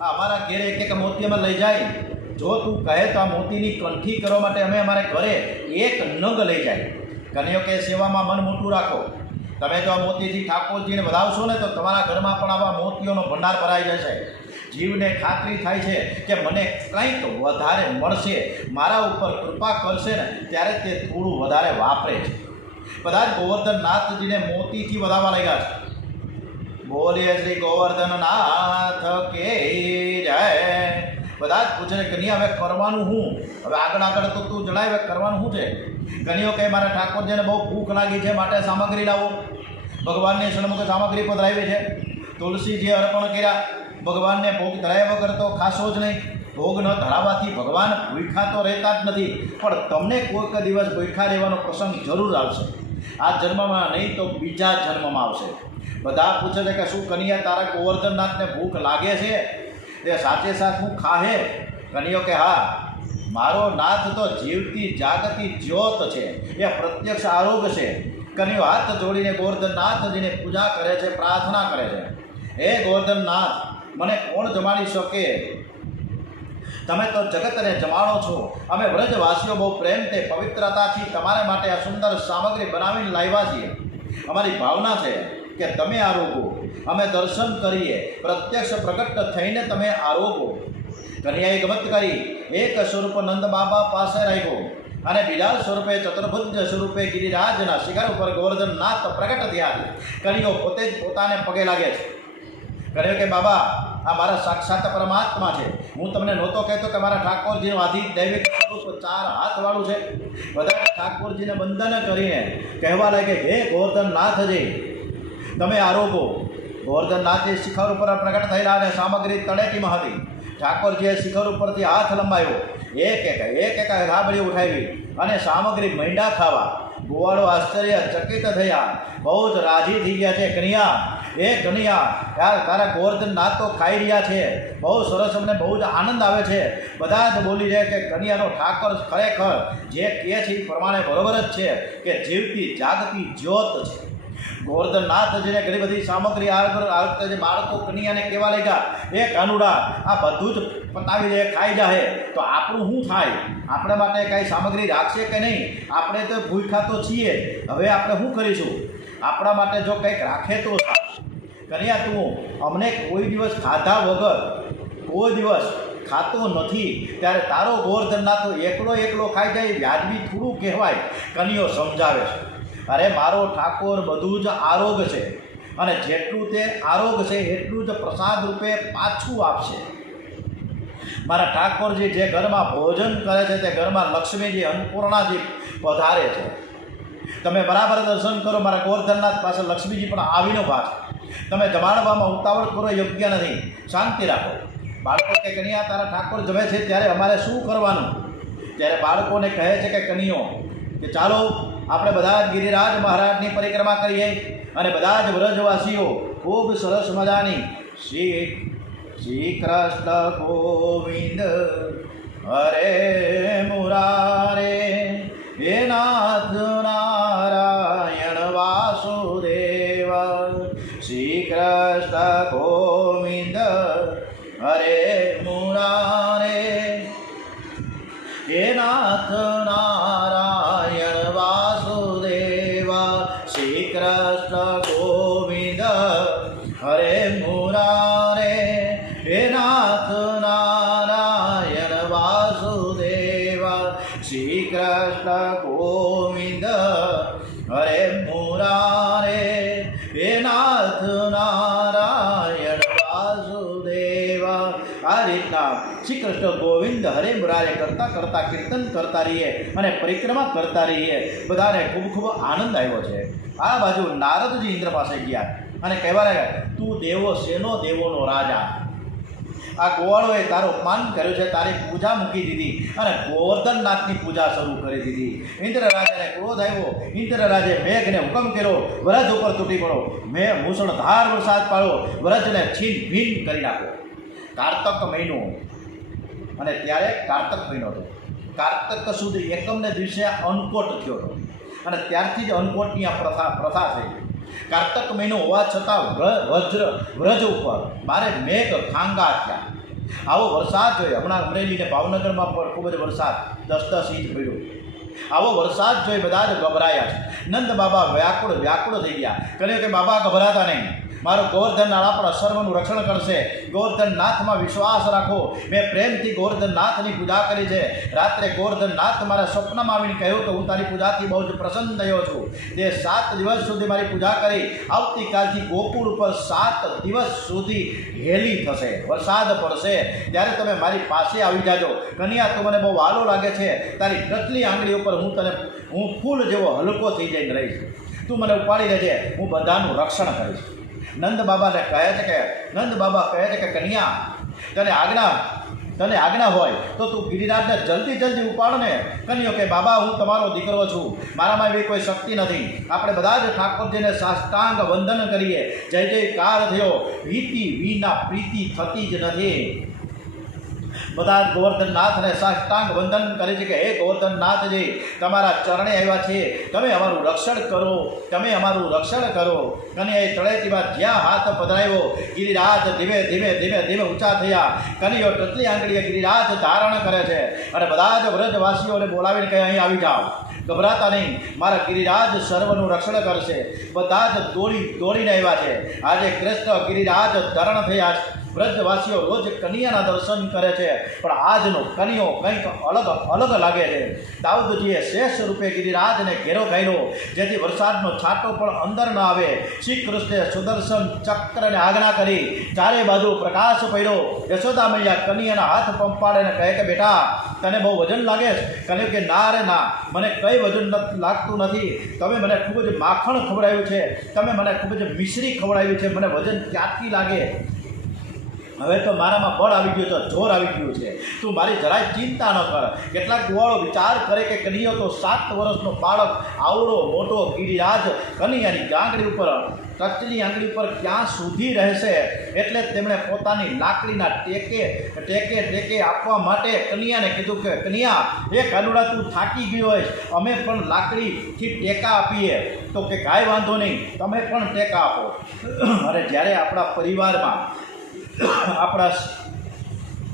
આ અમારા ઘેરે એક મોતી અમે લઈ જાય. જો તું કહે તો આ મોતીની કંઠી કરવા માટે અમે અમારે ઘરે એક નંગ લઈ જાય. કન્યો કે સેવામાં મન મોટું રાખો. તમે જો આ મોતીથી ઠાકોરજીને વધાવશો ને તો તમારા ઘરમાં પણ આવા મોતીઓનો ભંડાર ભરાઈ જશે. જીવને ખાતરી થાય છે કે મને કંઈક વધારે મળશે, મારા ઉપર કૃપા કરશે ને ત્યારે તે થોડું વધારે વાપરે છે. બધા જ ગોવર્ધનનાથજીને મોતીથી વધાવવા લાગ્યા છે. બોલીએ શ્રી ગોવર્ધનનાથ કે જય. બધા જ પૂછે કન્યા હવે કરવાનું હું? હવે આગળ તો તું જણાય હવે કરવાનું શું છે? કન્યો કહે મારા ઠાકોરજીને બહુ ભૂખ લાગી છે માટે સામગ્રી લાવો. ભગવાનની સન્મુખ સામગ્રી પધરાવી છે. તુલસીજી અર્પણ કર્યા. ભગવાનને ભોગ ધરાયા વગર તો ખાશો જ નહીં. ભોગ ન ધરાવવાથી ભગવાન ભૂખા તો રહેતા જ નથી, પણ તમને કોઈક દિવસ ભૂખા રહેવાનો પ્રસંગ જરૂર આવશે. આ જન્મમાં નહીં તો બીજા જન્મમાં આવશે. બધા પૂછે છે કે શું કન્યા તારા ગોવર્ધનનાથને ભૂખ લાગે છે? તે સાચે સાચ હું ખાહે? કન્યો કે હા, મારો નાથ તો જીવતી જાગતી જ્યોત છે, એ પ્રત્યક્ષ આરોગ્ય છે. કન્યો હાથ જોડીને ગોવર્ધનનાથજીને પૂજા કરે છે, પ્રાર્થના કરે છે. હે ગોવર્ધનનાથ મને કોણ જમાડી શકે? તમે તો જગતને જમાડો છો. અમે વ્રજવાસીઓ બહુ પ્રેમ તે પવિત્રતાથી તમારા માટે આ સુંદર સામગ્રી બનાવીને લાવ્યા છીએ. અમારી ભાવના છે કે તમે આરોગો, અમે દર્શન કરીએ, પ્રત્યક્ષ પ્રગટ થઈને તમે આરોગો. કન્યાએ ગમત કરી એક સ્વરૂપ નંદ બાબા પાસે રાખ્યો અને બીજા સ્વરૂપે ચતુર્ભુજ સ્વરૂપે ગિરિરાજના શિખર ઉપર ગોવર્ધનનાથ પ્રગટ થયા છે. કન્યો પોતે જ પોતાને પગે લાગે છે. કહ્યું કે બાબા આ મારા સાક્ષાત પરમાત્મા છે. હું તમને નહોતો કહેતો કે મારા ઠાકોરજીનું આદિ દૈવિક સ્વરૂપ 4 હાથવાળું છે. બધા ઠાકોરજીને વંદન કરીને કહેવા લાગે હે ગોવર્ધનનાથજી તમે આરોગો. ગોવર્ધનનાથજી શિખર ઉપર પ્રગટ થયેલા અને સામગ્રી તળેટીમાં હતી. ઠાકોરજીએ શિખર ઉપરથી હાથ લંબાવ્યો, એક રાબડી ઉઠાવી અને સામગ્રી મૈંડા ખાવા. ગોવાળો આશ્ચર્ય ચકિત થયા, બહુ જ રાજી થઈ ગયા છે. કન્યા એ કન્યા યાર તારા ગોવર્ધનનાથ તો ખાઈ રહ્યા છે, બહુ સરસ, અમને બહુ જ આનંદ આવે છે. બધા જ બોલી જાય કે કન્યાનો ઠાકોર ખરેખર જે કહે છે એ પ્રમાણે બરોબર જ છે કે જીવતી જાગતી જ્યોત છે. ગોવર્ધનનાથજીને ઘણી બધી સામગ્રી જે બાળકો કન્યાને કહેવા લાગ્યા એ કાનુડા આ બધું જ પતાવી દે, ખાઈ જાય તો આપણું શું થાય? આપણે માટે કાંઈ સામગ્રી રાખશે કે નહીં? આપણે તો ભૂખ્યા તો છીએ, હવે આપણે શું કરીશું? આપણા માટે જો કંઈક રાખે તો કન્યા તું અમને કોઈ દિવસ ખાધા વગર કોઈ દિવસ ખાતો નથી, ત્યારે તારો ગોવર્ધનનાથ એકલો ખાઈ જાય વ્યાજબી થોડું કહેવાય. કન્યો સમજાવે છે અરે મારો ઠાકોર બધું જ આરોગ્ય છે અને જેટલું તે આરોગ્ય છે એટલું જ પ્રસાદ રૂપે પાછું આપશે. મારા ઠાકોરજી જે ઘરમાં ભોજન કરે છે તે ઘરમાં લક્ષ્મીજી અન્નપૂર્ણાજી પધારે છે. તમે બરાબર દર્શન કરો, મારા ગોવર્ધનનાથ પાસે લક્ષ્મીજી પણ આવીનો ભાગ. તમે જમાડવામાં ઉતાવળ કરો, યોગ્ય નથી. શાંતિ રાખો. બાળકો કે કન્યા તારા ઠાકોર જમે છે ત્યારે અમારે શું કરવાનું? ત્યારે બાળકોને કહે છે કે કનીઓ કે ચાલો આપણે બધા જ ગિરિરાજ મહારાજની પરિક્રમા કરીએ અને બધા જ વ્રજવાસીઓ ખૂબ સરસ મજાની શ્રી કૃષ્ણ ગોવિંદ હરે મુરારે હે નાથ નારાયણ વાસુદેવ શ્રી કૃષ્ણ ગોવિંદ હરે મુરારે હે નાથ નારાયણ વાસુદેવ શ્રી કૃષ્ણ ગોવિંદ હરે મુરારે હે નાથ નારાયણ વાસુદેવ શ્રી કૃષ્ણ ગોવિંદ હરે મુરારે હે નાથ નારાયણ વાસુદેવ. આ રીતના શ્રી કૃષ્ણ ગોવિંદ હરે મુરારે કરતાં કરતાં કીર્તન કરતા રહીએ અને પરિક્રમા કરતા રહીએ. બધાને ખૂબ ખૂબ આનંદ આવ્યો છે. આ બાજુ નારદજી ઇન્દ્ર પાસે ગયા અને કહેવા લાગ્યા, તું દેવો શેનો દેવોનો રાજા, આ ગોવાળોએ તારો અપમાન કર્યો છે, તારી પૂજા મૂકી દીધી અને ગોવર્ધનનાથની પૂજા શરૂ કરી દીધી. ઇન્દ્ર રાજાને ક્રોધ આવ્યો. ઇન્દ્ર રાજે મેઘને હુકમ કર્યો, વ્રજ ઉપર તૂટી પડો, મેં મૂસળધાર વરસાદ પાડો, વ્રજને છીન ભીન કરી નાખો. કારતક મહિનો અને ત્યારે કારતક મહિનો હતો. કારતક સુધી એકમને દિવસે અન્નકોટ થયો હતો અને ત્યારથી જ અન્નકોટની આ પ્રથા થઈ. કારતક મહિનો હોવા છતાં વ્રજ ઉપર મારે મેઘ ખાંગા થયા. આવો વરસાદ જોઈ હમણાં અમરેલી ને ભાવનગરમાં પણ ખૂબ જ વરસાદ 10-10 ઇંચ પડ્યો. આવો વરસાદ જોઈ બધા જ ગભરાયા છે. નંદ બાબા વ્યાકુળ થઈ ગયા. કહ્યું કે બાબા ગભરાતા નહીં, મારો ગોવર્ધનનાથ આપણા સર્વનું રક્ષણ કરશે. ગોવર્ધનનાથમાં વિશ્વાસ રાખો. મેં પ્રેમથી ગોવર્ધનનાથની પૂજા કરી છે. રાત્રે ગોવર્ધનનાથ મારા સ્વપ્નમાં આવીને કહ્યું કે હું તારી પૂજાથી બહુ જ પ્રસન્ન થયો છું. તે 7 દિવસ સુધી મારી પૂજા કરી. આવતીકાલથી ગોકુળ ઉપર 7 દિવસ સુધી હેલી થશે, વરસાદ પડશે. ત્યારે તમે મારી પાસે આવી જાજો. કન્યા, તું મને બહુ વાલો લાગે છે. તારી ટચલી આંગળી ઉપર હું ફૂલ જેવો હલકો થઈ જઈને રહીશ. તું મને ઉપાડી લેજે, હું બધાનું રક્ષણ કરીશ. નંદ બાબા કહે છે કે કન્યા, તને આજ્ઞા હોય તો તું ગિરિરાજને જલ્દી ઉપાડ ને. કન્યો કે બાબા, હું તમારો દીકરો છું, મારામાં એવી કોઈ શક્તિ નથી. આપણે બધા જ ઠાકોરજીને સાષ્ટાંગ વંદન કરીએ. જય જયકાર થયો, વીતી વિના પ્રીતિ થતી જ નથી. બધા જ ગોવર્ધનનાથને સાષ્ટાંગ વંદન કરે છે કે હે ગોવર્ધનનાથજી, તમારા ચરણે આવ્યા છે, તમે અમારું રક્ષણ કરો, તમે અમારું રક્ષણ કરો. કનૈયાએ તળેટીમાં જ્યાં હાથ પધરાવ્યો, ગિરિરાજ ધીમે ધીમે ઊંચા થયા. કનૈયો ટચલી આંગળીએ ગિરિરાજ ધારણ કરે છે અને બધા જ વ્રજવાસીઓને બોલાવીને કહે, અહીં આવી જાઓ, ગભરાતા નહીં, મારા ગિરિરાજ સર્વનું રક્ષણ કરશે. બધા જ દોડીને આવ્યા છે. આજે કૃષ્ણ ગિરિરાજ ધારણ થયા છે. વ્રજવાસીઓ રોજ કન્યાના દર્શન કરે છે, પણ આજનો કન્યો કંઈક અલગ લાગે છે. દાઉદજીએ શેષ રૂપે ગિરિરાજને ઘેરો ઘાલ્યો, જેથી વરસાદનો છાંટો પણ અંદર ન આવે. શ્રી કૃષ્ણે સુદર્શન ચક્રને આજ્ઞા કરી. ચારે બાજુ પ્રકાશ પડ્યો. યશોદા મૈયા કન્યાના હાથ પંપાડે કહે કે બેટા, તને બહુ વજન લાગે છે? કહ્યું કે ના રે ના, મને કંઈ વજન લાગતું નથી. તમે મને ખૂબ જ માખણ ખવડાવ્યું છે, તમે મને ખૂબ જ મિશ્રી ખવડાવ્યું છે, મને વજન ક્યાંથી લાગે? હવે તો મારામાં બળ આવી ગયું છે, જોર આવી ગયું છે. તું મારી જરાય ચિંતા ન કર. કેટલાક ગોવાળો વિચાર કરે કે કન્યો તો 7 વર્ષનો બાળક આવડો મોટો ગિરિરાજ કન્યાની આંગળી ઉપર, ટચલી આંગળી ઉપર ક્યાં સુધી રહેશે? એટલે તેમણે પોતાની લાકડીના ટેકે આપવા માટે કન્યાને કીધું કે કન્યા, એ કાનુડા તું થાકી ગયો હોય, અમે પણ લાકડીથી ટેકા આપીએ. તો કે કાંઈ વાંધો નહીં, તમે પણ ટેકા આપો. અને જ્યારે આપણા પરિવારમાં, આપણા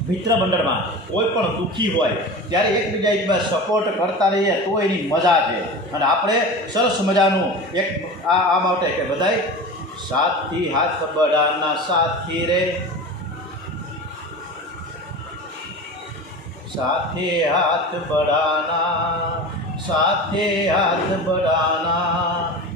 મિત્ર મંડળમાં કોઈ પણ દુઃખી હોય ત્યારે એકબીજા સપોર્ટ કરતા રહીએ તો એની મજા છે. અને આપણે સરસ મજાનું એક આ માટે કે બધાય સાથી હાથ બડાના સાથી રે, સાથે હાથ बढ़ाना,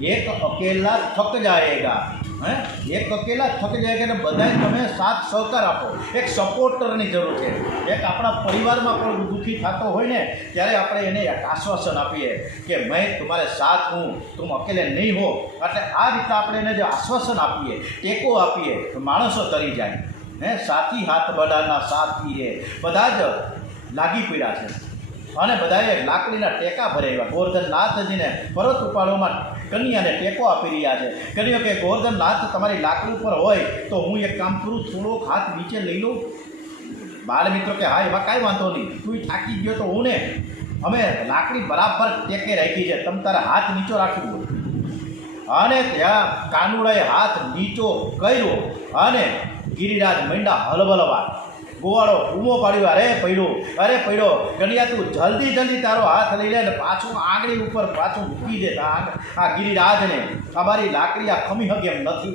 एक अकेला थक जाएगा, હે એક અકેલા થકી જાય કે બધાએ તમે સાથ સહકાર આપો. એક સપોર્ટરની જરૂર છે. એક આપણા પરિવારમાં પણ દુઃખી થતો હોય ને ત્યારે આપણે એને એક આશ્વાસન આપીએ કે મેં તમારે સાથ હું, તુમ અકેલે નહીં હો. એટલે આ રીતે આપણે એને જે આશ્વાસન આપીએ, ટેકો આપીએ તો માણસો તરી જાય. હે સાથી હાથ બધાના સાથી રે, બધા જ લાગી પડ્યા છે અને બધાએ લાકડીના ટેકા ભરાવ્યા. ગોવર્ધનનાથજીને પર્વત ઉપાડવામાં કન્યાને ટેકો આપી રહ્યા છે. કન્યા કે ગોવર્ધનનાથ તમારી લાકડી ઉપર હોય તો હું એક કામ કરું, થોડોક હાથ નીચે લઈ લઉં. બાળ મિત્રો કે હા એમાં કાંઈ વાંધો નહીં, તું થાકી ગયો તો હું ને અમે લાકડી બરાબર ટેકે રાખી છે, તમે તારા હાથ નીચો રાખી દો. અને ત્યાં કાનુડાએ હાથ નીચો કર્યો અને ગિરિરાજ મંડા હલબલવા. ગોવાળો ઊમો પાડ્યો, અરે પડ્યો કન્યા તું જલ્દી જલ્દી તારો હાથ લઈ લે ને પાછું આંગળી ઉપર પાછું મૂકી દે. આ ગિરિરાજને અમારી લાકડી આ ખમી હકે એમ નથી.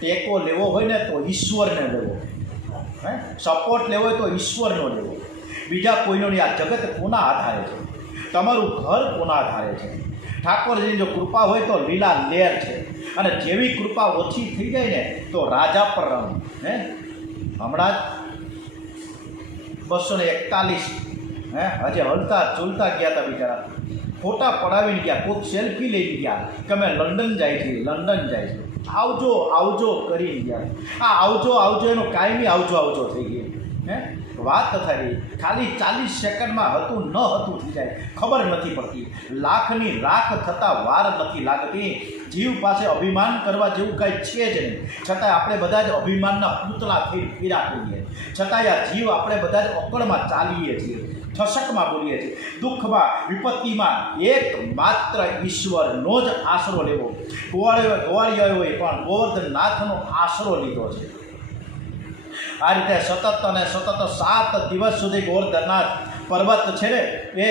ટેકો લેવો હોય ને તો ઈશ્વરને લેવો, હે સપોર્ટ લેવો હોય તો ઈશ્વરનો લેવો. બીજા કોઈનો નહીં. આ જગત કોના આધારે છે? તમારું ઘર કોના આધારે છે? ઠાકોરજીની જો કૃપા હોય તો લીલા લેર છે, અને જેવી કૃપા ઓછી થઈ જાય ને તો રાજા પર રમ. હે હમણાં જ 241 હજે હલતા ચૂલતા ગયા હતા બિચારા, ફોટા પડાવીને ગયા, કોઈક સેલ્ફી લઈ ગયા કે અમે લંડન જાય છે, લંડન જાય છે. આવજો આવજો કરીને ગયા. આ આવજો આવજો એનો કાયમી આવજો આવજો થઈ ગયો. હે વાત થઈ ખાલી 40 સેકન્ડમાં હતું ન હતું થઈ જાય, ખબર નથી પડતી. લાખની રાખ થતાં વાર નથી લાગતી. જીવ પાસે અભિમાન કરવા જેવું કાંઈ છે જ નહીં, છતાંય આપણે બધા જ અભિમાનના પૂતળા થઈ ફેરા કરીએ. છતાંય આ જીવ આપણે બધા જ અકળમાં ચાલીએ છીએ, ઠસકમાં બોલીએ છીએ. દુઃખમાં વિપત્તિમાં એક માત્ર ઈશ્વરનો જ આશરો લેવો. ગોવાળિયાએ હોય પણ ગોવર્ધનનાથનો આશરો લીધો છે. આ રીતે સતત અને સતત 7 દિવસ સુધી ગોવર્ધનનાથ પર્વત છે ને એ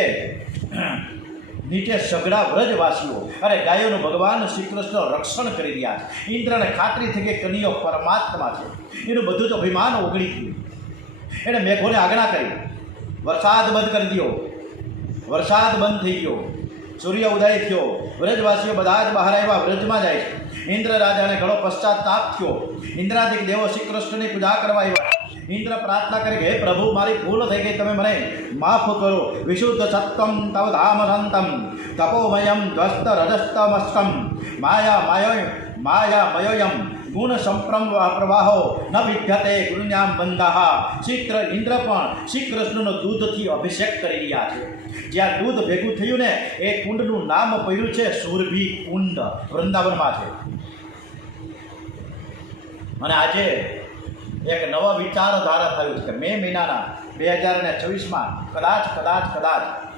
નીચે સઘળા વ્રજવાસીઓ અને ગાયોનું ભગવાન શ્રી કૃષ્ણ રક્ષણ કરી રહ્યા છે. ઇન્દ્રને ખાતરી થઈ કે કનૈયો પરમાત્મા છે. એનું બધું જ અભિમાન ઓગળી ગયું. એણે મેઘોને આજ્ઞા કરી, વરસાદ બંધ કરી દો. વરસાદ બંધ થઈ ગયો, સૂર્ય ઉદય થયો. વ્રજવાસીઓ બધા જ બહાર આવ્યા, વ્રજમાં જાય છે. ઇન્દ્ર રાજાને ઘણો પશ્ચાતાપ થયો. ઇન્દ્રાદિક દેવો શ્રી કૃષ્ણની પૂજા કરવા આવ્યા. ઇન્દ્ર પ્રાર્થના કરી કે હે પ્રભુ, મારી ભૂલ થઈ ગઈ, તમે મને માફ કરો. વિશુદ્ધ સત્તમ તવ ધામ સંતમ તપોમયમ ધ્વસ્ત રજસ્તમસ્તમ માયામયોયમ ગુણ સંપ્રમ પ્રવાહો ન વિદ્યતે ગુરુન્યામ બંધાહ. ઇન્દ્ર પણ શ્રી કૃષ્ણનો દૂધથી અભિષેક કરી રહ્યા છે. જ્યાં દૂધ ભેગું થયું ને એ કુંડનું નામ પડ્યું છે સુરભી કુંડ, વૃંદાવનમાં છે. અને આજે એક નવા વિચારધારા થયું છે કે મે મહિનાના 2024માં કદાચ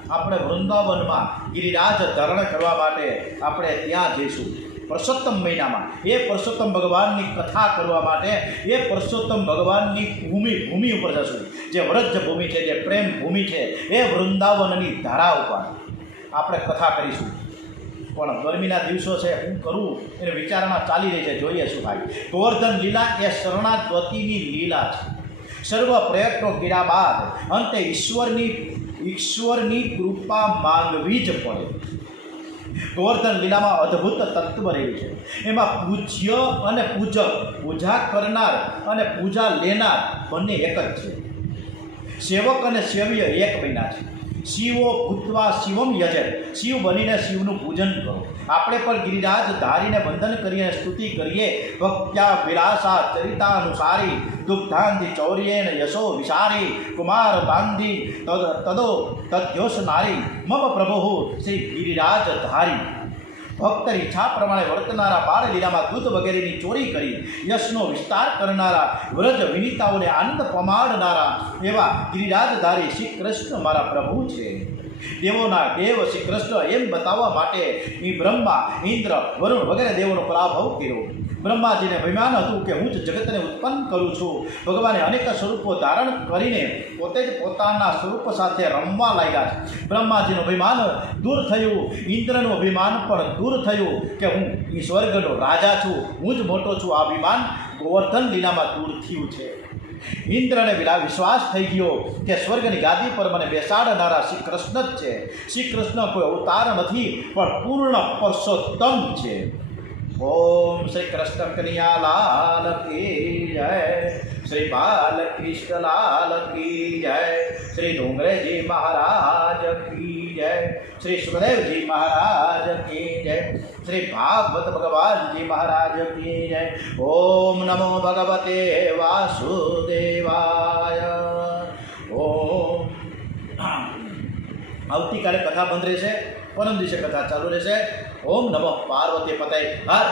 આપણે વૃંદાવનમાં ગિરિરાજ ધારણ કરવા માટે આપણે ત્યાં જઈશું. પુરુષોત્તમ મહિનામાં એ પુરુષોત્તમ ભગવાનની કથા કરવા માટે એ પુરુષોત્તમ ભગવાનની ભૂમિ ઉપર જશું. જે વ્રજ ભૂમિ છે, જે પ્રેમ ભૂમિ છે, એ વૃંદાવનની ધારા ઉપર આપણે કથા કરીશું. પણ ગરમીના દિવસો છે, હું કરું એને વિચારણા ચાલી રહી છે, જોઈએ શું થાય. ગોવર્ધન લીલા એ શરણાગતિની લીલા છે. સર્વ પ્રયત્નો કર્યા બાદ અંતે ઈશ્વરની કૃપા માંગવી જ પડે. ગોવર્ધન લીલામાં અદ્ભુત તત્વ રહેલું છે. એમાં પૂજ્ય અને પૂજક, પૂજા કરનાર અને પૂજા લેનાર બંને એક જ છે. સેવક અને સેવ્ય એક બન્યા છે. શિવો ભૂત્વા શિવમ યજત, શિવ બનીને શિવનું પૂજન કરો. આપણે પણ ગિરિરાજ ધારીને વંદન કરીએ, સ્તુતિ કરીએ. ભક્ત્યા વિલાસા ચરિતાનુસારી દુગ્ધાંધી ચૌર્યેન યશો વિશારી કુમાર બાંધી તદો તદ્યોષ નારી મમ પ્રભુ શ્રી ગિરિરાજ ધારી. ભક્ત ઈચ્છા પ્રમાણે વર્તનારા, બાળ લીલામાં દૂધ વગેરેની ચોરી કરી યશનો વિસ્તાર કરનારા, વ્રજ વિનીતાઓને આનંદ પમાડનારા એવા ગિરિરાજધારી શ્રી કૃષ્ણ મારા પ્રભુ છે. દેવોના દેવ શ્રી કૃષ્ણ એમ બતાવવા માટે બ્રહ્મા, ઇન્દ્ર, વરુણ વગેરે દેવોનો પરાભવ કર્યો. બ્રહ્માજીને અભિમાન હતું કે હું જ જગતને ઉત્પન્ન કરું છું. ભગવાને અનેક સ્વરૂપો ધારણ કરીને પોતે જ પોતાના સ્વરૂપ સાથે રમવા લાગ્યા છે. બ્રહ્માજીનું અભિમાન દૂર થયું, ઇન્દ્રનું અભિમાન પણ દૂર થયું કે હું એ સ્વર્ગનો રાજા છું, હું જ મોટો છું. આ અભિમાન ગોવર્ધન લીલામાં દૂર થયું છે. ઇન્દ્રને વિશ્વાસ થઈ ગયો કે સ્વર્ગની ગાદી પર મને બેસાડનારા શ્રી કૃષ્ણ જ છે. શ્રી કૃષ્ણ કોઈ અવતાર નથી, પણ પૂર્ણ પુરુષોત્તમ છે. ઓમ શ્રી કૃષ્ણ કનૈયા લાલ કી જય, શ્રી બાલકૃષ્ણ લાલ કી જય, શ્રી ડુંગરેજી મહારાજ કી જય, શ્રી સુખદેવજી મહારાજ કી જય, શ્રી ભાગવત ભગવાનજી મહારાજ કી જય. ઓમ નમો ભગવતે વાસુદેવાય. ઓમ. આવતીકાલે કથા બંધ રહેશે, પરમ દિવસે કથા ચાલુ રહેશે. ઓમ નમો પાર્વતી પતય હર